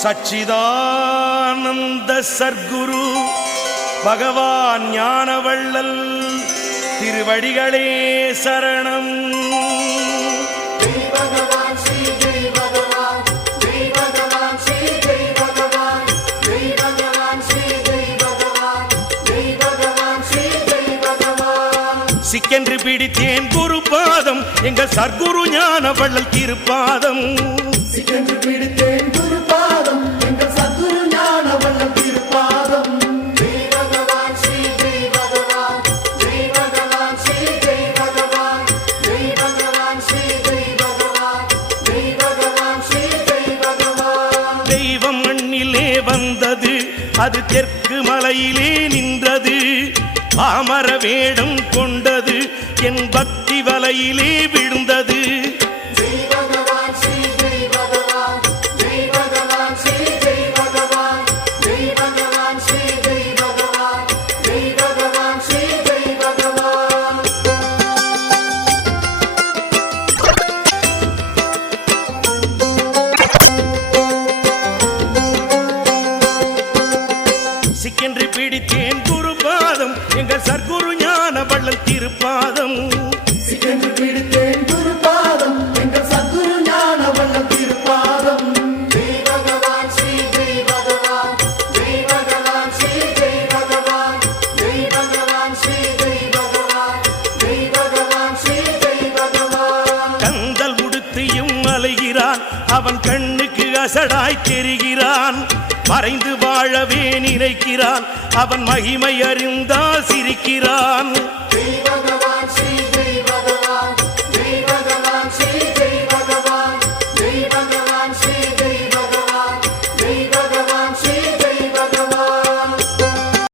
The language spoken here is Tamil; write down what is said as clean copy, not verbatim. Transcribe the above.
சச்சிதானந்த சர்க்குரு பகவான் ஞானவள்ளல் திருவடிகளே சரணம். சிக்கென்று பிடித்தேன் குருபாதம் எங்கள் சர்க்குரு ஞானவள்ளல் திருப்பாதம். சிக்கென்று பிடித்தேன் குருபாதம் எங்கள் சர்க்குரு ஞானவள்ளல் திருப்பாதம். ஜெய் பகவான் ஸ்ரீ ஜெய் பகவான் ஜெய் பகவான் ஸ்ரீ ஜெய் பகவான் ஜெய் பகவான் ஸ்ரீ ஜெய் பகவான் ஜெய் பகவான் ஸ்ரீ ஜெய் பகவான். தெய்வம் மண்ணிலே வந்தது அது தெற்கு மலையிலே நின்றது. பாமர வேடம் கொண்டது என் பக்தி வலையிலே விழுந்தது. ஜெய் பகவான் ஸ்ரீ ஜெய் பகவான் ஜெய் பகவான் ஸ்ரீ ஜெய் பகவான் ஜெய் பகவான் ஸ்ரீ ஜெய் பகவான் ஜெய் பகவான் ஸ்ரீ ஜெய் பகவான். சிக்கென்று பிடித்தேன் குருபாதம் எங்கள் சர்க்குரு ஞானவள்ளல் திருப்பாதம். சிக்கென்று பிடித்தேன் குருபாதம் எங்கள் சர்க்குரு ஞானவள்ளல் திருப்பாதம். ஜெய் பகவான் ஸ்ரீ ஜெய் பகவான் ஜெய் பகவான் ஸ்ரீ ஜெய் பகவான் ஜெய் பகவான் ஸ்ரீ ஜெய் பகவான் ஜெய் பகவான் ஸ்ரீ ஜெய் பகவான். கந்தல் உடுத்தியும் அலைகிறான் அவன் கண்ணுக்கு அசடாய் தெரிகிறான். மறைந்து வாழவே நினைக்கிறான் அவன் மகிமை அறிந்தால் சிரிக்கிறான். ஜெய்